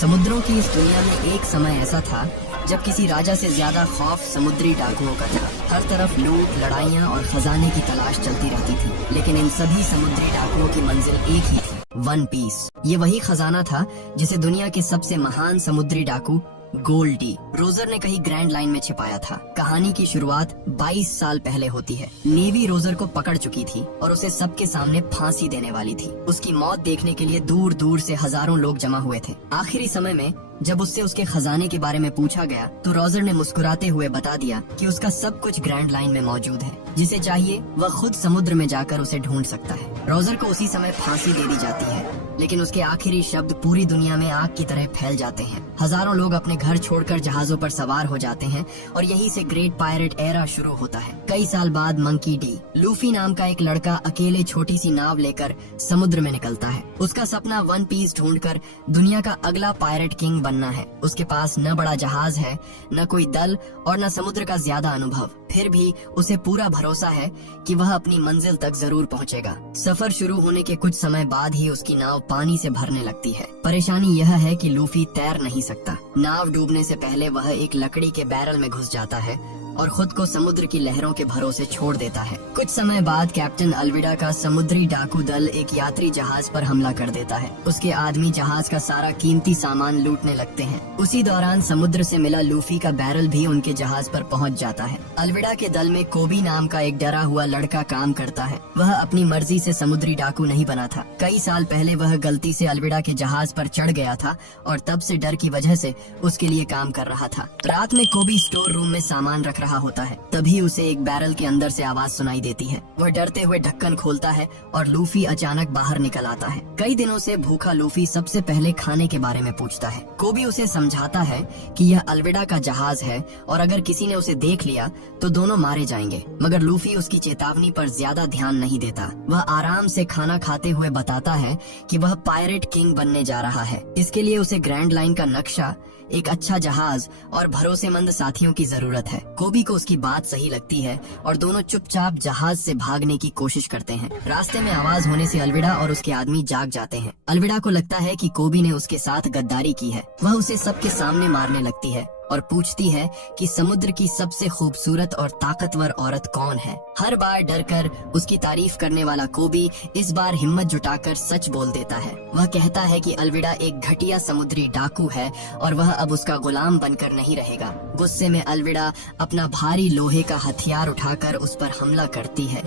समुद्रों की इस दुनिया में एक समय ऐसा था जब किसी राजा से ज्यादा खौफ समुद्री डाकुओं का था। हर तरफ लूट, लड़ाइयाँ और खजाने की तलाश चलती रहती थी, लेकिन इन सभी समुद्री डाकुओं की मंजिल एक ही थी, वन पीस। ये वही खजाना था जिसे दुनिया के सबसे महान समुद्री डाकू गोल्डी रोजर ने कहीं ग्रैंड लाइन में छिपाया था। कहानी की शुरुआत 22 साल पहले होती है। नेवी रोजर को पकड़ चुकी थी और उसे सबके सामने फांसी देने वाली थी। उसकी मौत देखने के लिए दूर दूर से हजारों लोग जमा हुए थे। आखिरी समय में जब उससे उसके खजाने के बारे में पूछा गया तो रोजर ने मुस्कुराते हुए बता दिया कि उसका सब कुछ ग्रैंड लाइन में मौजूद है। जिसे चाहिए वह खुद समुद्र में जाकर उसे ढूंढ सकता है। रोजर को उसी समय फांसी दे दी जाती है, लेकिन उसके आखिरी शब्द पूरी दुनिया में आग की तरह फैल जाते हैं। हजारों लोग अपने घर छोड़कर जहाजों पर सवार हो जाते हैं और यहीं से ग्रेट पायरेट एरा शुरू होता है। कई साल बाद मंकी डी, लूफी नाम का एक लड़का अकेले छोटी सी नाव लेकर समुद्र में निकलता है। उसका सपना वन पीस ढूंढकर दुनिया का अगला पायरेट किंग बनना है। उसके पास न बड़ा जहाज है, न कोई दल और न समुद्र का ज्यादा अनुभव। फिर भी उसे पूरा भरोसा है कि वह अपनी मंजिल तक जरूर पहुंचेगा। सफर शुरू होने के कुछ समय बाद ही उसकी नाव पानी से भरने लगती है। परेशानी यह है कि लूफी तैर नहीं सकता। नाव डूबने से पहले वह एक लकड़ी के बैरल में घुस जाता है और खुद को समुद्र की लहरों के भरोसे छोड़ देता है। कुछ समय बाद कैप्टन अल्विडा का समुद्री डाकू दल एक यात्री जहाज पर हमला कर देता है। उसके आदमी जहाज का सारा कीमती सामान लूटने लगते हैं। उसी दौरान समुद्र से मिला लूफी का बैरल भी उनके जहाज पर पहुंच जाता है। अल्विडा के दल में कोबी नाम का एक डरा हुआ लड़का काम करता है। वह अपनी मर्जी से समुद्री डाकू नहीं बना था। कई साल पहले वह गलती से अल्विडा के जहाज पर चढ़ गया था और तब से डर की वजह से उसके लिए काम कर रहा था। रात में कोबी स्टोर रूम में सामान रख रहा होता है, तभी उसे एक बैरल के अंदर से आवाज सुनाई देती है। वह डरते हुए ढक्कन खोलता है और लूफी अचानक बाहर निकल आता है। कई दिनों से भूखा लूफी सबसे पहले खाने के बारे में पूछता है। कोबी उसे समझाता है कि यह अल्विडा का जहाज है और अगर किसी ने उसे देख लिया तो दोनों मारे जाएंगे, मगर लूफी उसकी चेतावनी पर ज्यादा ध्यान नहीं देता। वह आराम से खाना खाते हुए बताता है कि वह पायरेट किंग बनने जा रहा है। इसके लिए उसे ग्रैंड लाइन का नक्शा, एक अच्छा जहाज और भरोसेमंद साथियों की जरूरत है। कोबी को उसकी बात सही लगती है और दोनों चुपचाप जहाज से भागने की कोशिश करते हैं। रास्ते में आवाज होने से अल्विडा और उसके आदमी जाग जाते हैं। अल्विडा को लगता है कि कोबी ने उसके साथ गद्दारी की है। वह उसे सबके सामने मारने लगती है और पूछती है कि समुद्र की सबसे खूबसूरत और ताकतवर औरत कौन है। हर बार डरकर उसकी तारीफ करने वाला कोबी इस बार हिम्मत जुटाकर सच बोल देता है। वह कहता है कि अल्विडा एक घटिया समुद्री डाकू है और वह अब उसका गुलाम बनकर नहीं रहेगा। गुस्से में अल्विडा अपना भारी लोहे का हथियार उठाकर उस पर हमला करती है,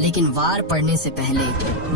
लेकिन वार पड़ने से पहले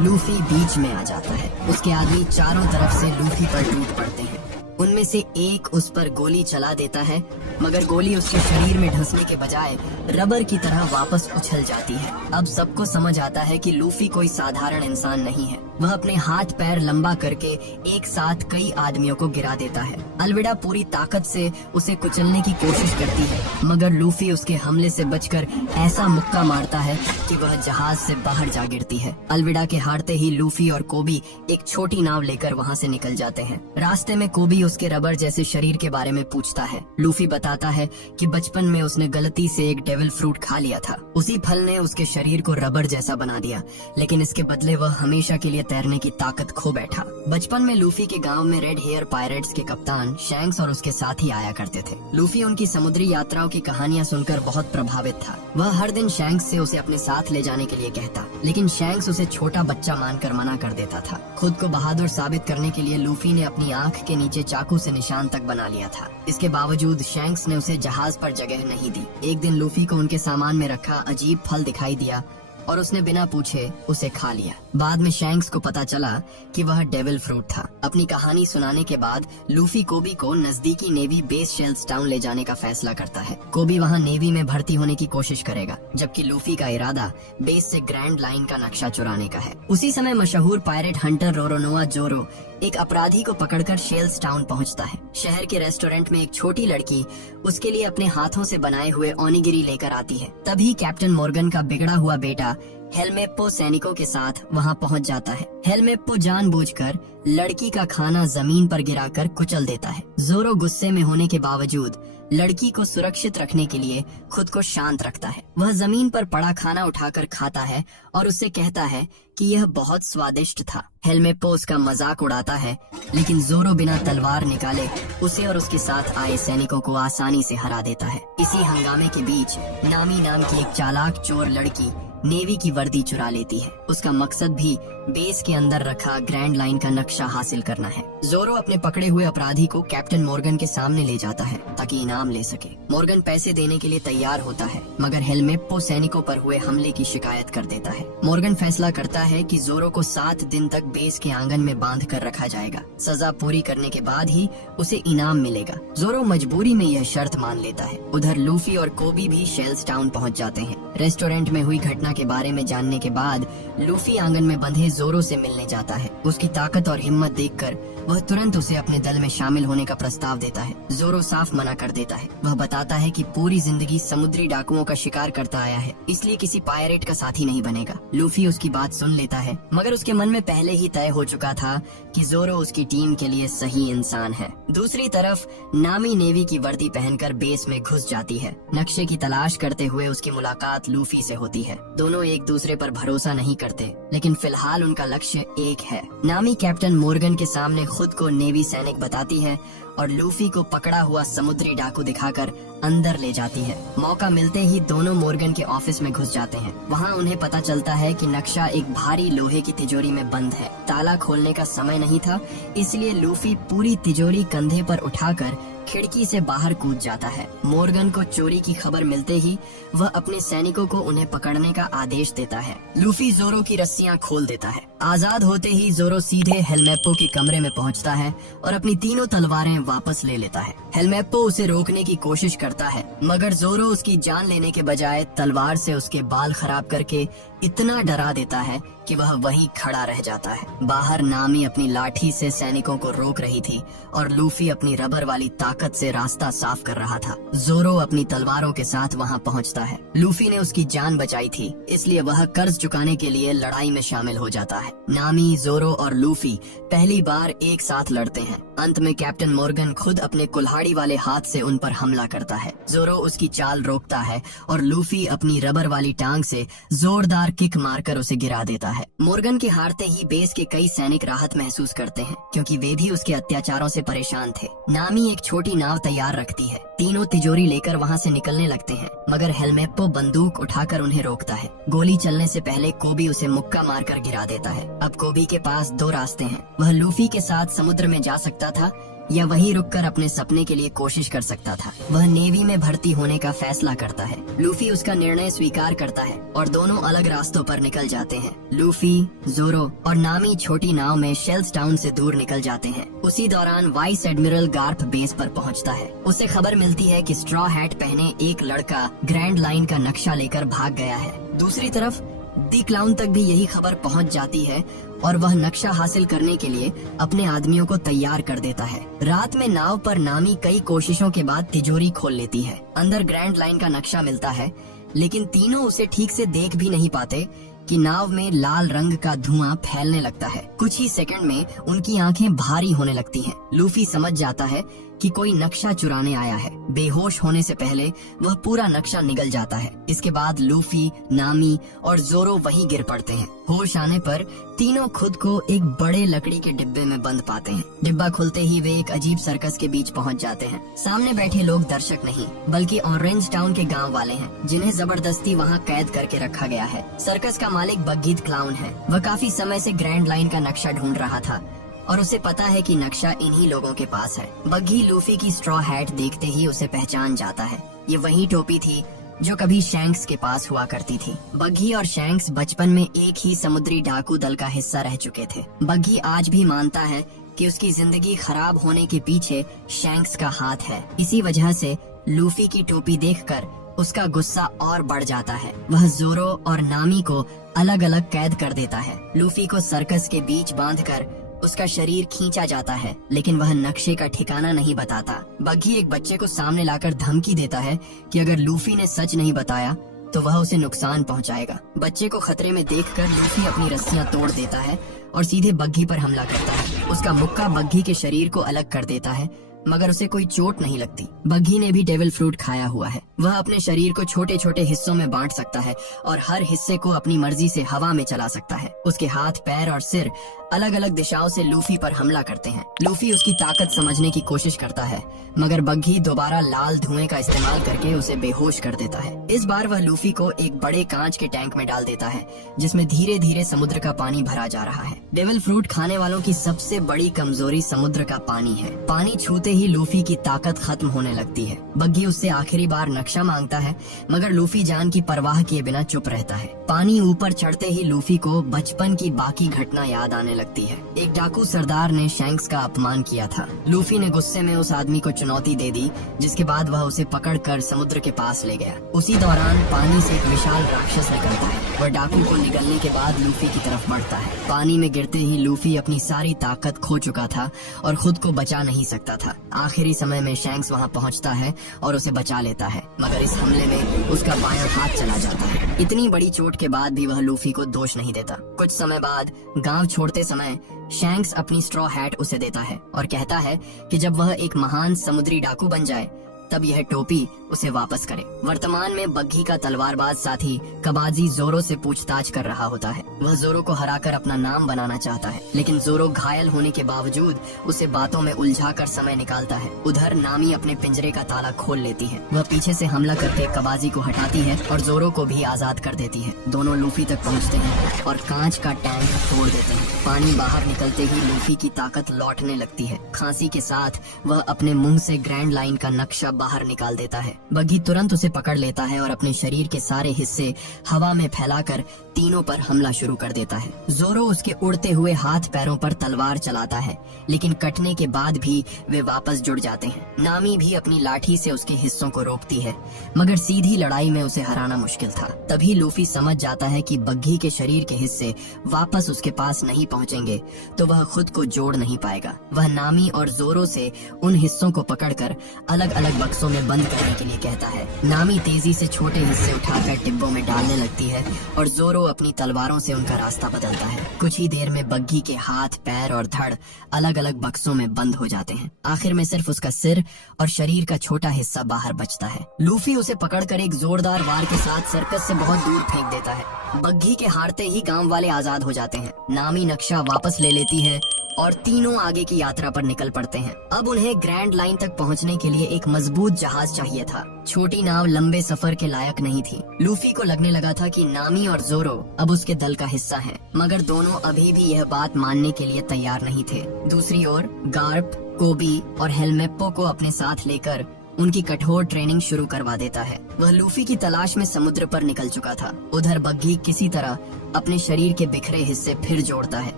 लूफी बीच में आ जाता है। उसके आदमी चारों तरफ से लूफी पर टूट पड़ते हैं। उनमें से एक उस पर गोली चला देता है, मगर गोली उसके शरीर में धंसने के बजाय रबर की तरह वापस उछल जाती है। अब सबको समझ आता है कि लूफी कोई साधारण इंसान नहीं है। वह अपने हाथ पैर लंबा करके एक साथ कई आदमियों को गिरा देता है। अल्विडा पूरी ताकत से उसे कुचलने की कोशिश करती है, मगर लूफी उसके हमले से बचकर ऐसा मुक्का मारता है कि वह जहाज से बाहर जा गिरती है। अल्विडा के हारते ही लूफी और कोबी एक छोटी नाव लेकर वहाँ से निकल जाते हैं। रास्ते में कोबी उसके रबर जैसे शरीर के बारे में पूछता है। लूफी बताता है कि बचपन में उसने गलती से एक डेविल फ्रूट खा लिया था। उसी फल ने उसके शरीर को रबर जैसा बना दिया, लेकिन इसके बदले वह हमेशा के लिए तैरने की ताकत खो बैठा। बचपन में लूफी के गांव में रेड हेयर पायरेट्स के कप्तान शैंक्स और उसके साथी आया करते थे। लूफी उनकी समुद्री यात्राओं की कहानियां सुनकर बहुत प्रभावित था। वह हर दिन शैंक्स से उसे अपने साथ ले जाने के लिए कहता, लेकिन शैंक्स उसे छोटा बच्चा मानकर मना कर देता था। खुद को बहादुर साबित करने के लिए लूफी ने अपनी आंख के नीचे चाकू से निशान तक बना लिया था। इसके बावजूद शैंक्स ने उसे जहाज पर जगह नहीं दी। एक दिन लूफी को उनके सामान में रखा अजीब फल दिखाई दिया और उसने बिना पूछे उसे खा लिया। बाद में शैंक्स को पता चला कि वह डेविल फ्रूट था। अपनी कहानी सुनाने के बाद लूफी कोबी को नजदीकी नेवी बेस शेल्स टाउन ले जाने का फैसला करता है। कोबी वहाँ नेवी में भर्ती होने की कोशिश करेगा, जबकि लूफी का इरादा बेस से ग्रैंड लाइन का नक्शा चुराने का है। उसी समय मशहूर पायरेट हंटर रोरोनोआ जोरो एक अपराधी को पकड़कर शेल्स टाउन पहुंचता है। शहर के रेस्टोरेंट में एक छोटी लड़की उसके लिए अपने हाथों से बनाए हुए ओनिगिरी लेकर आती है। तभी कैप्टन मॉर्गन का बिगड़ा हुआ बेटा हेलमेप्पो सैनिकों के साथ वहां पहुंच जाता है। हेलमेप्पो जानबूझकर लड़की का खाना जमीन पर गिराकर कुचल देता है। जोरो गुस्से में होने के बावजूद लड़की को सुरक्षित रखने के लिए खुद को शांत रखता है। वह जमीन पर पड़ा खाना उठाकर खाता है और उससे कहता है कि यह बहुत स्वादिष्ट था। हेलमेप्पो उसका मजाक उड़ाता है, लेकिन जोरो बिना तलवार निकाले उसे और उसके साथ आए सैनिकों को आसानी से हरा देता है। इसी हंगामे के बीच नामी नाम की एक चालाक चोर लड़की नेवी की वर्दी चुरा लेती है। उसका मकसद भी बेस के अंदर रखा ग्रैंड लाइन का नक्शा हासिल करना है। जोरो अपने पकड़े हुए अपराधी को कैप्टन मॉर्गन के सामने ले जाता है ताकि इनाम ले सके। मॉर्गन पैसे देने के लिए तैयार होता है, मगर हेलमेप्पो सैनिकों पर हुए हमले की शिकायत कर देता है। मॉर्गन फैसला करता है कि जोरो को 7 दिन तक बेस के आंगन में बांध कर रखा जाएगा। सजा पूरी करने के बाद ही उसे इनाम मिलेगा। जोरो मजबूरी में यह शर्त मान लेता है। उधर लूफी और कोबी भी शेल्स टाउन पहुँच जाते हैं। रेस्टोरेंट में हुई घटना के बारे में जानने के बाद लूफी आंगन में बंधे जोरो से मिलने जाता है। उसकी ताकत और हिम्मत देखकर वह तुरंत उसे अपने दल में शामिल होने का प्रस्ताव देता है। जोरो साफ मना कर देता है। वह बताता है कि पूरी जिंदगी समुद्री डाकुओं का शिकार करता आया है, इसलिए किसी पायरेट का साथी नहीं बनेगा। लूफी उसकी बात सुन लेता है, मगर उसके मन में पहले ही तय हो चुका था कि जोरो उसकी टीम के लिए सही इंसान है। दूसरी तरफ नामी नेवी की वर्दी पहनकर बेस में घुस जाती है। नक्शे की तलाश करते हुए उसकी मुलाकात लूफी से होती है। दोनों एक दूसरे पर भरोसा नहीं करते, लेकिन फिलहाल उनका लक्ष्य एक है। नामी कैप्टन मॉर्गन के सामने खुद को नेवी सैनिक बताती है और लूफी को पकड़ा हुआ समुद्री डाकू दिखाकर अंदर ले जाती है। मौका मिलते ही दोनों मॉर्गन के ऑफिस में घुस जाते हैं। वहाँ उन्हें पता चलता है कि नक्शा एक भारी लोहे की तिजोरी में बंद है। ताला खोलने का समय नहीं था, इसलिए लूफी पूरी तिजोरी कंधे पर उठाकर खिड़की से बाहर कूद जाता है। मॉर्गन को चोरी की खबर मिलते ही वह अपने सैनिकों को उन्हें पकड़ने का आदेश देता है। लूफी जोरो की रस्सियां खोल देता है। आजाद होते ही जोरो सीधे हेलमेप्पो के कमरे में पहुंचता है और अपनी तीनों तलवारें वापस ले लेता है। हेलमेप्पो उसे रोकने की कोशिश करता है, मगर जोरो उसकी जान लेने के बजाय तलवार से उसके बाल खराब करके इतना डरा देता है कि वह वहीं खड़ा रह जाता है। बाहर नामी अपनी लाठी से सैनिकों को रोक रही थी और लूफी अपनी रबर वाली ताकत से रास्ता साफ कर रहा था। जोरो अपनी तलवारों के साथ वहां पहुंचता है। लूफी ने उसकी जान बचाई थी, इसलिए वह कर्ज चुकाने के लिए लड़ाई में शामिल हो जाता है। नामी, जोरो और लूफी पहली बार एक साथ लड़ते हैं। अंत में कैप्टन मॉर्गन खुद अपने कुल्हाड़ी वाले हाथ से उन पर हमला करता है। जोरो उसकी चाल रोकता है और लूफी अपनी रबर वाली टांग से जोरदार किक मारकर उसे गिरा देता है। मॉर्गन के हारते ही बेस के कई सैनिक राहत महसूस करते हैं, क्योंकि वे भी उसके अत्याचारों से परेशान थे। नामी एक छोटी नाव तैयार रखती है। तीनों तिजोरी लेकर वहाँ से निकलने लगते हैं, मगर हेलमेप्पो बंदूक उठाकर उन्हें रोकता है। गोली चलने से पहले कोबी उसे मुक्का मारकर गिरा देता है। अब कोबी के पास 2 रास्ते हैं। वह लूफी के साथ समुद्र में जा सकता था या वहीं रुककर अपने सपने के लिए कोशिश कर सकता था। वह नेवी में भर्ती होने का फैसला करता है। लूफी उसका निर्णय स्वीकार करता है और दोनों अलग रास्तों पर निकल जाते हैं। लूफी, जोरो और नामी छोटी नाव में शेल्स टाउन से दूर निकल जाते हैं। उसी दौरान वाइस एडमिरल गार्प बेस पर पहुंचता है। उसे खबर मिलती है कि स्ट्रॉ हैट पहने एक लड़का ग्रैंड लाइन का नक्शा लेकर भाग गया है। दूसरी तरफ दी क्लाउन तक भी यही खबर पहुंच जाती है और वह नक्शा हासिल करने के लिए अपने आदमियों को तैयार कर देता है। रात में नाव पर नामी कई कोशिशों के बाद तिजोरी खोल लेती है। अंदर ग्रैंड लाइन का नक्शा मिलता है, लेकिन तीनों उसे ठीक से देख भी नहीं पाते कि नाव में लाल रंग का धुआं फैलने लगता है। कुछ ही सेकंड में उनकी आंखें भारी होने लगती हैं। लूफी समझ जाता है कि कोई नक्शा चुराने आया है। बेहोश होने से पहले वह पूरा नक्शा निगल जाता है। इसके बाद लूफी, नामी और जोरो वहीं गिर पड़ते हैं। होश आने पर तीनों खुद को एक बड़े लकड़ी के डिब्बे में बंद पाते हैं। डिब्बा खुलते ही वे एक अजीब सर्कस के बीच पहुंच जाते हैं। सामने बैठे लोग दर्शक नहीं, बल्कि ऑरेंज टाउन के गांव वाले हैं, जिन्हें जबरदस्ती वहां कैद करके रखा गया है। सर्कस का मालिक बग्गीत क्लाउन है। वह काफी समय से ग्रैंड लाइन का नक्शा ढूंढ रहा था और उसे पता है कि नक्शा इन्हीं लोगों के पास है। बग्गी लूफी की स्ट्रॉ हैट देखते ही उसे पहचान जाता है। ये वही टोपी थी जो कभी शैंक्स के पास हुआ करती थी। बग्गी और शैंक्स बचपन में एक ही समुद्री डाकू दल का हिस्सा रह चुके थे। बग्गी आज भी मानता है कि उसकी जिंदगी खराब होने के पीछे शैंक्स का हाथ है। इसी वजह से लूफी की टोपी देखकर उसका गुस्सा और बढ़ जाता है। वह जोरो और नामी को अलग अलग कैद कर देता है। लूफी को सर्कस के बीच बांधकर उसका शरीर खींचा जाता है, लेकिन वह नक्शे का ठिकाना नहीं बताता। बग्गी एक बच्चे को सामने लाकर धमकी देता है कि अगर लूफी ने सच नहीं बताया तो वह उसे नुकसान पहुंचाएगा। बच्चे को खतरे में देखकर लूफी अपनी रस्सियां तोड़ देता है और सीधे बग्घी पर हमला करता है। उसका मुक्का बग्घी के शरीर को अलग कर देता है, मगर उसे कोई चोट नहीं लगती। बग्घी ने भी डेविल फ्रूट खाया हुआ है। वह अपने शरीर को छोटे छोटे हिस्सों में बांट सकता है और हर हिस्से को अपनी मर्जी से हवा में चला सकता है। उसके हाथ, पैर और सिर अलग अलग दिशाओं से लूफी पर हमला करते हैं। लूफी उसकी ताकत समझने की कोशिश करता है, मगर बग्घी दोबारा लाल धुएं का इस्तेमाल करके उसे बेहोश कर देता है। इस बार वह लूफी को एक बड़े कांच के टैंक में डाल देता है, जिसमें धीरे धीरे समुद्र का पानी भरा जा रहा है। डेविल फ्रूट खाने वालों की सबसे बड़ी कमजोरी समुद्र का पानी है। पानी छूते ही लूफी की ताकत खत्म होने लगती है। बग्घी उससे आखिरी बार नक्शा मांगता है, मगर लूफी जान की परवाह किए बिना चुप रहता है। पानी ऊपर चढ़ते ही लूफी को बचपन की बाकी घटना याद आने लगती है। एक डाकू सरदार ने शैंक्स का अपमान किया था। लूफी ने गुस्से में उस आदमी को चुनौती दे दी, जिसके बाद वह उसे पकड़कर समुद्र के पास ले गया। उसी दौरान पानी से एक विशाल राक्षस निकलता है। वह डाकू को निगलने के बाद लूफी की तरफ बढ़ता है। पानी में गिरते ही लूफी अपनी सारी ताकत खो चुका था और खुद को बचा नहीं सकता था। आखिरी समय में शैंक्स वहां पहुंचता है और उसे बचा लेता है, मगर इस हमले में उसका बायां हाथ चला जाता है। इतनी बड़ी चोट के बाद भी वह लूफी को दोष नहीं देता। कुछ समय बाद गांव छोड़ते समय शैंक्स अपनी स्ट्रॉ हैट उसे देता है और कहता है कि जब वह एक महान समुद्री डाकू बन जाए तब यह टोपी उसे वापस करे। वर्तमान में बग्घी का तलवारबाज साथी कबाजी जोरो से पूछताछ कर रहा होता है। वह जोरो को हराकर अपना नाम बनाना चाहता है, लेकिन जोरो घायल होने के बावजूद उसे बातों में उलझाकर समय निकालता है। उधर नामी अपने पिंजरे का ताला खोल लेती है। वह पीछे से हमला करके कबाजी को हटाती है और जोरो को भी आजाद कर देती है। दोनों लूफी तक पहुँचते हैं और कांच का टैंक तोड़ देते हैं। पानी बाहर निकलते ही लूफी की ताकत लौटने लगती है। खांसी के साथ वह अपने मुंह से ग्रैंड लाइन का नक्शा बाहर निकाल देता है। बग्घी तुरंत उसे पकड़ लेता है और अपने शरीर के सारे हिस्से हवा में फैलाकर तीनों पर हमला शुरू कर देता है। जोरो उसके उड़ते हुए हाथ पैरों पर तलवार चलाता है, लेकिन कटने के बाद भी वे वापस जुड़ जाते हैं। नामी भी अपनी लाठी से उसके हिस्सों को रोकती है, मगर सीधी लड़ाई में उसे हराना मुश्किल था। तभी लूफी समझ जाता है कि बग्घी के शरीर के हिस्से वापस उसके पास नहीं पहुंचेंगे तो वह खुद को जोड़ नहीं पाएगा। वह नामी और जोरो से उन हिस्सों को पकड़कर अलग अलग बक्सों में बंद करने के लिए कहता है। नामी तेजी से छोटे हिस्से उठाकर डिब्बों में डालने लगती है और जोरो अपनी तलवारों से उनका रास्ता बदलता है। कुछ ही देर में बग्घी के हाथ, पैर और धड़ अलग अलग बक्सों में बंद हो जाते हैं। आखिर में सिर्फ उसका सिर और शरीर का छोटा हिस्सा बाहर बचता है। लूफी उसे पकड़कर एक जोरदार वार के साथ सर्कस से बहुत दूर फेंक देता है। बग्घी के हारते ही गांव वाले आजाद हो जाते हैं। नामी नक्शा वापस ले लेती है और तीनों आगे की यात्रा पर निकल पड़ते हैं। अब उन्हें ग्रैंड लाइन तक पहुंचने के लिए एक मजबूत जहाज चाहिए था। छोटी नाव लंबे सफर के लायक नहीं थी। लूफी को लगने लगा था कि नामी और जोरो अब उसके दल का हिस्सा हैं, मगर दोनों अभी भी यह बात मानने के लिए तैयार नहीं थे। दूसरी ओर गार्प, कोबी और हेलमेप्पो को अपने साथ लेकर उनकी कठोर ट्रेनिंग शुरू करवा देता है। वह लूफी की तलाश में समुद्र पर निकल चुका था। उधर बग्घी किसी तरह अपने शरीर के बिखरे हिस्से फिर जोड़ता है,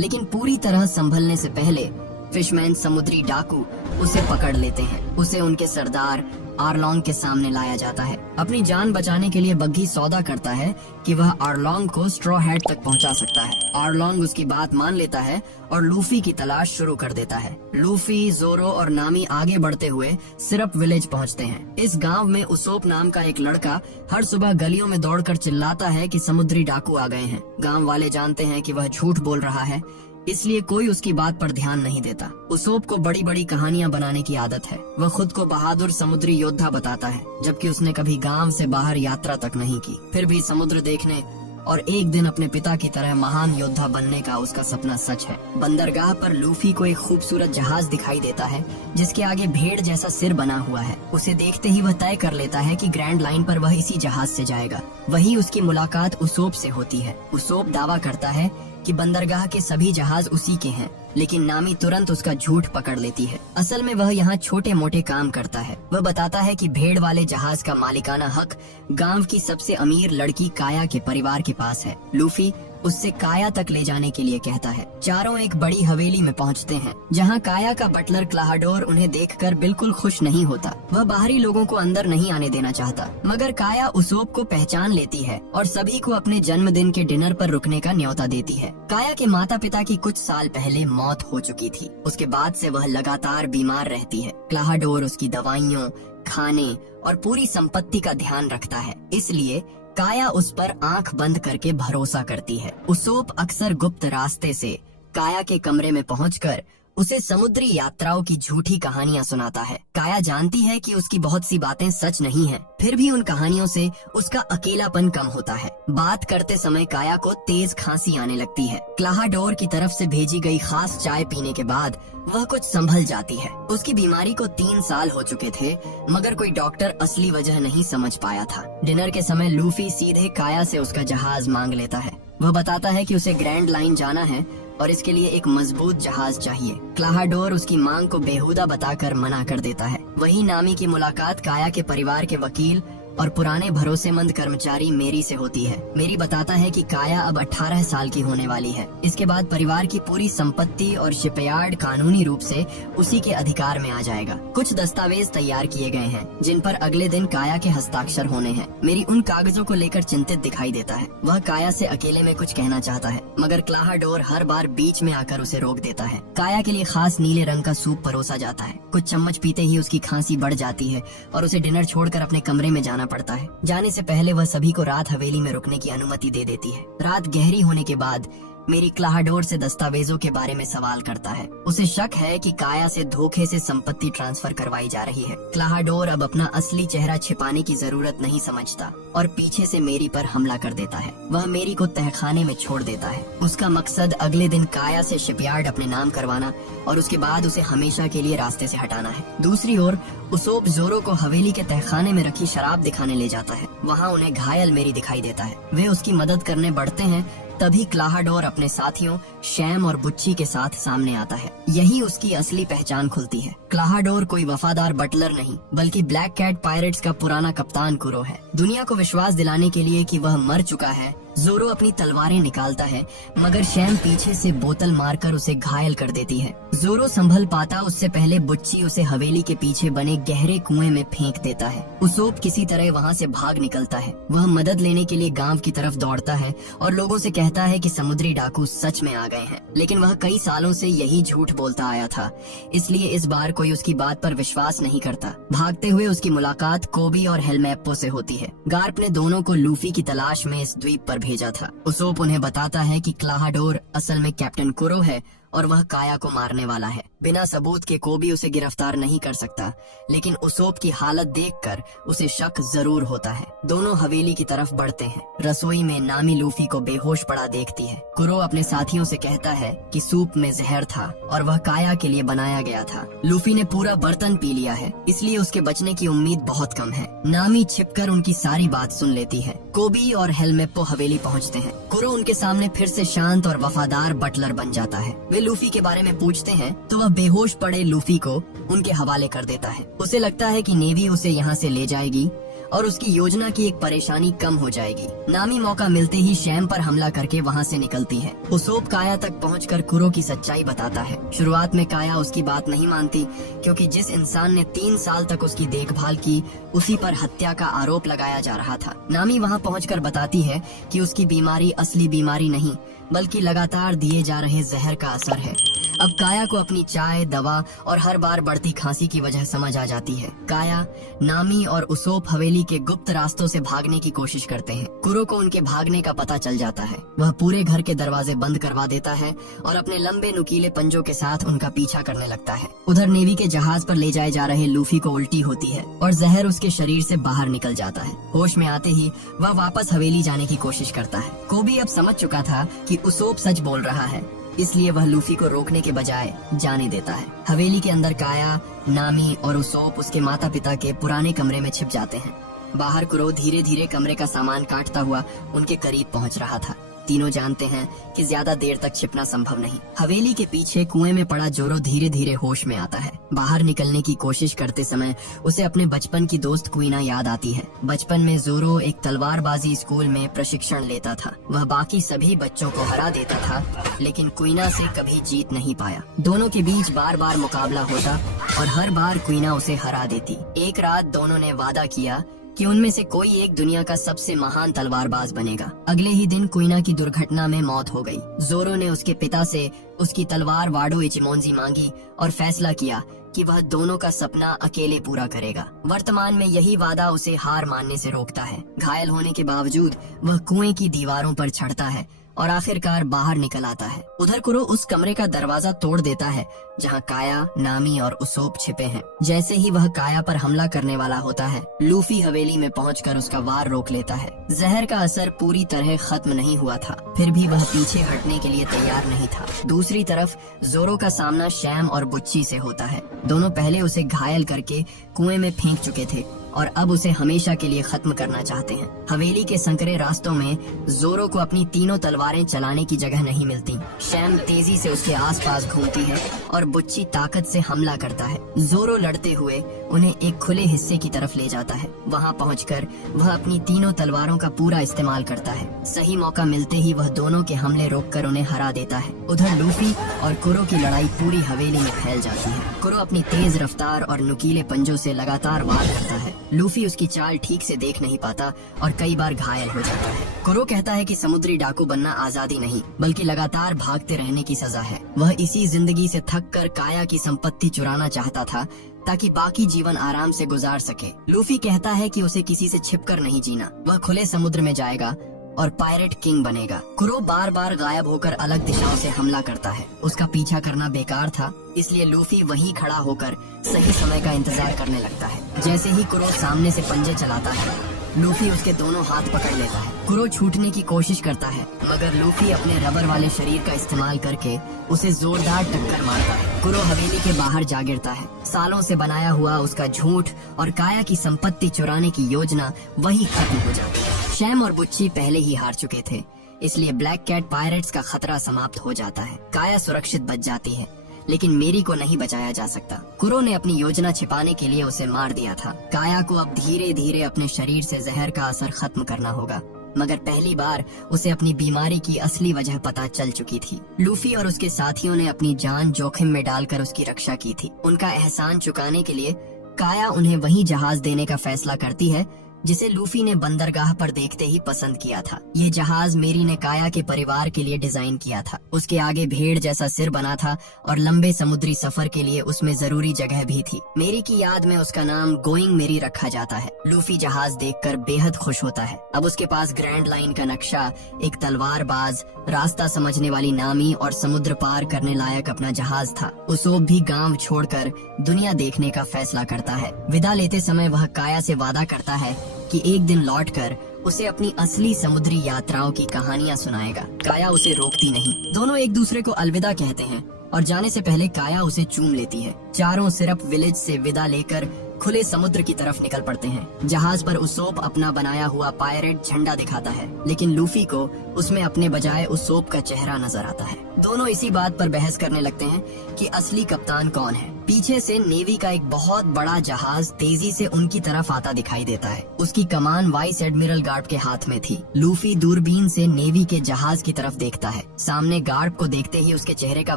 लेकिन पूरी तरह संभलने से पहले फिशमैन समुद्री डाकू उसे पकड़ लेते हैं। उसे उनके सरदार आरलोंग के सामने लाया जाता है। अपनी जान बचाने के लिए बग्घी सौदा करता है कि वह आरलोंग को स्ट्रॉ हैट तक पहुंचा सकता है। आरलोंग उसकी बात मान लेता है और लूफी की तलाश शुरू कर देता है। लूफी, जोरो और नामी आगे बढ़ते हुए सिरप विलेज पहुंचते हैं। इस गांव में उसोप नाम का एक लड़का हर सुबह गलियों में दौड़कर चिल्लाता है कि समुद्री डाकू आ गए हैं। गांव वाले जानते हैं कि वह झूठ बोल रहा है, इसलिए कोई उसकी बात पर ध्यान नहीं देता। उसोप को बड़ी बड़ी कहानियां बनाने की आदत है। वह खुद को बहादुर समुद्री योद्धा बताता है, जबकि उसने कभी गांव से बाहर यात्रा तक नहीं की। फिर भी समुद्र देखने और एक दिन अपने पिता की तरह महान योद्धा बनने का उसका सपना सच है। बंदरगाह पर लूफी को एक खूबसूरत जहाज दिखाई देता है, जिसके आगे भेड़ जैसा सिर बना हुआ है। उसे देखते ही वह तय कर लेता है कि ग्रैंड लाइन पर वह इसी जहाज से जाएगा। वहीं उसकी मुलाकात उसोप से होती है। उसोप दावा करता है कि बंदरगाह के सभी जहाज उसी के हैं, लेकिन नामी तुरंत उसका झूठ पकड़ लेती है। असल में वह यहाँ छोटे मोटे काम करता है। वह बताता है कि भेड़ वाले जहाज का मालिकाना हक गांव की सबसे अमीर लड़की काया के परिवार के पास है। लूफी उससे काया तक ले जाने के लिए कहता है। चारों एक बड़ी हवेली में पहुंचते हैं, जहां काया का बटलर क्लाहाडोर उन्हें देखकर बिल्कुल खुश नहीं होता। वह बाहरी लोगों को अंदर नहीं आने देना चाहता, मगर काया उसोप को पहचान लेती है और सभी को अपने जन्मदिन के डिनर पर रुकने का न्योता देती है। काया के माता पिता की कुछ साल पहले मौत हो चुकी थी। उसके बाद से वह लगातार बीमार रहती है। क्लाहाडोर उसकी दवाइयों, खाने और पूरी संपत्ति का ध्यान रखता है। इसलिए काया उस पर आंख बंद करके भरोसा करती है। उसोप अक्सर गुप्त रास्ते से काया के कमरे में पहुंचकर उसे समुद्री यात्राओं की झूठी कहानियां सुनाता है। काया जानती है कि उसकी बहुत सी बातें सच नहीं हैं, फिर भी उन कहानियों से उसका अकेलापन कम होता है। बात करते समय काया को तेज खांसी आने लगती है। क्लाहाडोर की तरफ से भेजी गई खास चाय पीने के बाद वह कुछ संभल जाती है। उसकी बीमारी को 3 साल हो चुके थे, मगर कोई डॉक्टर असली वजह नहीं समझ पाया था। डिनर के समय लूफी सीधे काया से उसका जहाज मांग लेता है। वह बताता है कि उसे ग्रैंड लाइन जाना है और इसके लिए एक मजबूत जहाज चाहिए। क्लाहाडोर उसकी मांग को बेहुदा बताकर मना कर देता है। वही नामी की मुलाकात काया के परिवार के वकील और पुराने भरोसेमंद कर्मचारी मेरी से होती है। मेरी बताता है कि काया अब 18 साल की होने वाली है। इसके बाद परिवार की पूरी संपत्ति और शिपयार्ड कानूनी रूप से उसी के अधिकार में आ जाएगा। कुछ दस्तावेज तैयार किए गए हैं जिन पर अगले दिन काया के हस्ताक्षर होने हैं। मेरी उन कागजों को लेकर चिंतित दिखाई देता है। वह काया से अकेले में कुछ कहना चाहता है, मगर क्लाहाडोर हर बार बीच में आकर उसे रोक देता है। काया के लिए खास नीले रंग का सूप परोसा जाता है। कुछ चम्मच पीते ही उसकी खांसी बढ़ जाती है और उसे डिनर छोड़कर अपने कमरे में जाना पड़ता है। जाने से पहले वह सभी को रात हवेली में रुकने की अनुमति दे देती है। रात गहरी होने के बाद मेरी क्लाहाडोर से दस्तावेजों के बारे में सवाल करता है। उसे शक है कि काया से धोखे से संपत्ति ट्रांसफर करवाई जा रही है। क्लाहाडोर अब अपना असली चेहरा छिपाने की जरूरत नहीं समझता और पीछे से मेरी पर हमला कर देता है। वह मेरी को तहखाने में छोड़ देता है। उसका मकसद अगले दिन काया से शिपयार्ड अपने नाम करवाना और उसके बाद उसे हमेशा के लिए रास्ते से हटाना है। दूसरी ओर उसोप जोरो को हवेली के तहखाने में रखी शराब दिखाने ले जाता है। वहाँ उन्हें घायल मेरी दिखाई देता है। वे उसकी मदद करने बढ़ते हैं, तभी क्लाहाडोर अपने साथियों शैम और बुच्ची के साथ सामने आता है। यही उसकी असली पहचान खुलती है। क्लाहाडोर कोई वफादार बटलर नहीं, बल्कि ब्लैक कैट पायरेट्स का पुराना कप्तान कुरो है। दुनिया को विश्वास दिलाने के लिए कि वह मर चुका है, जोरो अपनी तलवारें निकालता है, मगर शैम पीछे से बोतल मारकर उसे घायल कर देती है। जोरो संभल पाता उससे पहले बुच्ची उसे हवेली के पीछे बने गहरे कुएं में फेंक देता है। उसोप किसी तरह वहाँ से भाग निकलता है। वह मदद लेने के लिए गांव की तरफ दौड़ता है और लोगों से कहता है कि समुद्री डाकू सच में आ गए हैं, लेकिन वह कई सालों से यही झूठ बोलता आया था, इसलिए इस बार कोई उसकी बात पर विश्वास नहीं करता। भागते हुए उसकी मुलाकात कोबी और हेलमेप्पो से होती है। गार्प ने दोनों को लूफी की तलाश में इस द्वीप पर भेजा था। उसोप उन्हें बताता है कि क्लाहाडोर असल में कैप्टन कुरो है और वह काया को मारने वाला है। बिना सबूत के कोबी उसे गिरफ्तार नहीं कर सकता, लेकिन उसोप की हालत देखकर उसे शक जरूर होता है। दोनों हवेली की तरफ बढ़ते हैं। रसोई में नामी लूफी को बेहोश पड़ा देखती है। कुरो अपने साथियों से कहता है कि सूप में जहर था और वह काया के लिए बनाया गया था। लूफी ने पूरा बर्तन पी लिया है, इसलिए उसके बचने की उम्मीद बहुत कम है। नामी छिपकर उनकी सारी बात सुन लेती है। कोबी और हेलमेप्पो हवेली पहुँचते हैं। कुरो उनके सामने फिर से शांत और वफादार बटलर बन जाता है। वे लूफी के बारे में पूछते हैं तो वह बेहोश पड़े लूफी को उनके हवाले कर देता है। उसे लगता है कि नेवी उसे यहाँ से ले जाएगी और उसकी योजना की एक परेशानी कम हो जाएगी। नामी मौका मिलते ही शैम पर हमला करके वहाँ से निकलती है। उसोप काया तक पहुंचकर कुरो की सच्चाई बताता है। शुरुआत में काया उसकी बात नहीं मानती, क्योंकि जिस इंसान ने 3 साल तक उसकी देखभाल की उसी पर हत्या का आरोप लगाया जा रहा था। नामी वहाँ पहुंचकर बताती है कि उसकी बीमारी असली बीमारी नहीं, बल्कि लगातार दिए जा रहे जहर का असर है। अब काया को अपनी चाय, दवा और हर बार बढ़ती खांसी की वजह समझ आ जाती है। काया, नामी और उसोप हवेली के गुप्त रास्तों से भागने की कोशिश करते हैं। कुरो को उनके भागने का पता चल जाता है। वह पूरे घर के दरवाजे बंद करवा देता है और अपने लंबे नुकीले पंजों के साथ उनका पीछा करने लगता है। उधर नेवी के जहाज पर ले जाए जा रहे लूफी को उल्टी होती है और जहर उसके शरीर से बाहर निकल जाता है। होश में आते ही वह वापस हवेली जाने की कोशिश करता है। कोबी अब समझ चुका था कि उसोप सच बोल रहा है, इसलिए वह लूफी को रोकने के बजाय जाने देता है। हवेली के अंदर काया, नामी और उसोप उसके माता पिता के पुराने कमरे में छिप जाते हैं। बाहर कुरो धीरे धीरे कमरे का सामान काटता हुआ उनके करीब पहुंच रहा था। तीनों जानते हैं कि ज्यादा देर तक छिपना संभव नहीं। हवेली के पीछे कुएं में पड़ा जोरो धीरे धीरे होश में आता है। बाहर निकलने की कोशिश करते समय उसे अपने बचपन की दोस्त क्वीना याद आती है। बचपन में जोरो एक तलवारबाजी स्कूल में प्रशिक्षण लेता था। वह बाकी सभी बच्चों को हरा देता था, लेकिन क्वीना से कभी जीत नहीं पाया। दोनों के बीच बार बार मुकाबला होता और हर बार क्वीना उसे हरा देती। एक रात दोनों ने वादा किया कि उनमें से कोई एक दुनिया का सबसे महान तलवारबाज बनेगा। अगले ही दिन क्वीना की दुर्घटना में मौत हो गई। जोरो ने उसके पिता से उसकी तलवार वाडो इचिमोंजी मांगी और फैसला किया कि वह दोनों का सपना अकेले पूरा करेगा। वर्तमान में यही वादा उसे हार मानने से रोकता है। घायल होने के बावजूद वह कुएं की दीवारों पर चढ़ता है और आखिरकार बाहर निकल आता है। उधर कुरो उस कमरे का दरवाजा तोड़ देता है जहां काया, नामी और उसोप छिपे हैं। जैसे ही वह काया पर हमला करने वाला होता है, लूफी हवेली में पहुंचकर उसका वार रोक लेता है। जहर का असर पूरी तरह खत्म नहीं हुआ था, फिर भी वह पीछे हटने के लिए तैयार नहीं था। दूसरी तरफ जोरो का सामना शैम और बुच्ची से होता है। दोनों पहले उसे घायल करके कुएं में फेंक चुके थे और अब उसे हमेशा के लिए खत्म करना चाहते हैं। हवेली के संकरे रास्तों में जोरो को अपनी तीनों तलवारें चलाने की जगह नहीं मिलती। शैम तेजी से उसके आसपास घूमती है और बुच्ची ताकत से हमला करता है। जोरो लड़ते हुए उन्हें एक खुले हिस्से की तरफ ले जाता है। वहां पहुंचकर वह अपनी तीनों तलवारों का पूरा इस्तेमाल करता है। सही मौका मिलते ही वह दोनों के हमले रोककर उन्हें हरा देता है। उधर लूफी और कुरो की लड़ाई पूरी हवेली में फैल जाती है। कुरो अपनी तेज रफ्तार और नुकीले पंजों से लगातार वार करता है। लूफी उसकी चाल ठीक से देख नहीं पाता और कई बार घायल हो जाता है। कुरो कहता है कि समुद्री डाकू बनना आजादी नहीं बल्कि लगातार भागते रहने की सजा है। वह इसी जिंदगी से थक कर काया की संपत्ति चुराना चाहता था ताकि बाकी जीवन आराम से गुजार सके। लूफी कहता है कि उसे किसी से छिपकर नहीं जीना, वह खुले समुद्र में जाएगा और पायरेट किंग बनेगा। कुरो बार बार गायब होकर अलग दिशाओं से हमला करता है। उसका पीछा करना बेकार था, इसलिए लूफी वहीं खड़ा होकर सही समय का इंतजार करने लगता है। जैसे ही कुरो सामने से पंजे चलाता है, लूफी उसके दोनों हाथ पकड़ लेता है। कुरो छूटने की कोशिश करता है, मगर लूफी अपने रबर वाले शरीर का इस्तेमाल करके उसे जोरदार टक्कर मारता है। कुरो हवेली के बाहर जा गिरता है। सालों से बनाया हुआ उसका झूठ और काया की संपत्ति चुराने की योजना वही खत्म हो जाती है। शैम और बुच्ची पहले ही हार चुके थे, इसलिए ब्लैक कैट पायरेट्स का खतरा समाप्त हो जाता है। काया सुरक्षित बच जाती है, लेकिन मेरी को नहीं बचाया जा सकता। कुरो ने अपनी योजना छिपाने के लिए उसे मार दिया था। काया को अब धीरे धीरे अपने शरीर से जहर का असर खत्म करना होगा, मगर पहली बार उसे अपनी बीमारी की असली वजह पता चल चुकी थी। लूफी और उसके साथियों ने अपनी जान जोखिम में डालकर उसकी रक्षा की थी। उनका एहसान चुकाने के लिए काया उन्हें वही जहाज देने का फैसला करती है जिसे लूफी ने बंदरगाह पर देखते ही पसंद किया था। ये जहाज मेरी ने काया के परिवार के लिए डिजाइन किया था। उसके आगे भेड़ जैसा सिर बना था और लंबे समुद्री सफर के लिए उसमें जरूरी जगह भी थी। मेरी की याद में उसका नाम गोइंग मेरी रखा जाता है। लूफी जहाज देखकर बेहद खुश होता है। अब उसके पास ग्रैंड लाइन का नक्शा, एक तलवारबाज, रास्ता समझने वाली नामी और समुद्र पार करने लायक अपना जहाज था। उसोप भी गांव छोड़कर दुनिया देखने का फैसला करता है। विदा लेते समय वह काया से वादा करता है कि एक दिन लौटकर उसे अपनी असली समुद्री यात्राओं की कहानियां सुनाएगा। काया उसे रोकती नहीं। दोनों एक दूसरे को अलविदा कहते हैं और जाने से पहले काया उसे चूम लेती है। चारों सिर्फ विलेज से विदा लेकर खुले समुद्र की तरफ निकल पड़ते हैं। जहाज पर उसोप अपना बनाया हुआ पायरेट झंडा दिखाता है, लेकिन लूफी को उसमें अपने बजाय उसोप का चेहरा नजर आता है। दोनों इसी बात पर बहस करने लगते हैं कि असली कप्तान कौन है। पीछे से नेवी का एक बहुत बड़ा जहाज तेजी से उनकी तरफ आता दिखाई देता है। उसकी कमान वाइस एडमिरल गार्ड के हाथ में थी। लूफी दूरबीन से नेवी के जहाज की तरफ देखता है। सामने गार्ड को देखते ही उसके चेहरे का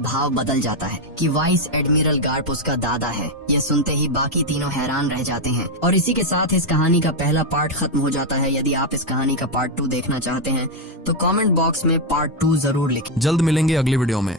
भाव बदल जाता है कि वाइस एडमिरल गार्ड उसका दादा है। ये सुनते ही बाकी तीनों हैरान रह जाते हैं। और इसी के साथ इस कहानी का पहला पार्ट खत्म हो जाता है। यदि आप इस कहानी का पार्ट 2 देखना चाहते हैं तो कमेंट बॉक्स में पार्ट 2 जरूर लिखें। जल्द मिलेंगे अगली वीडियो में।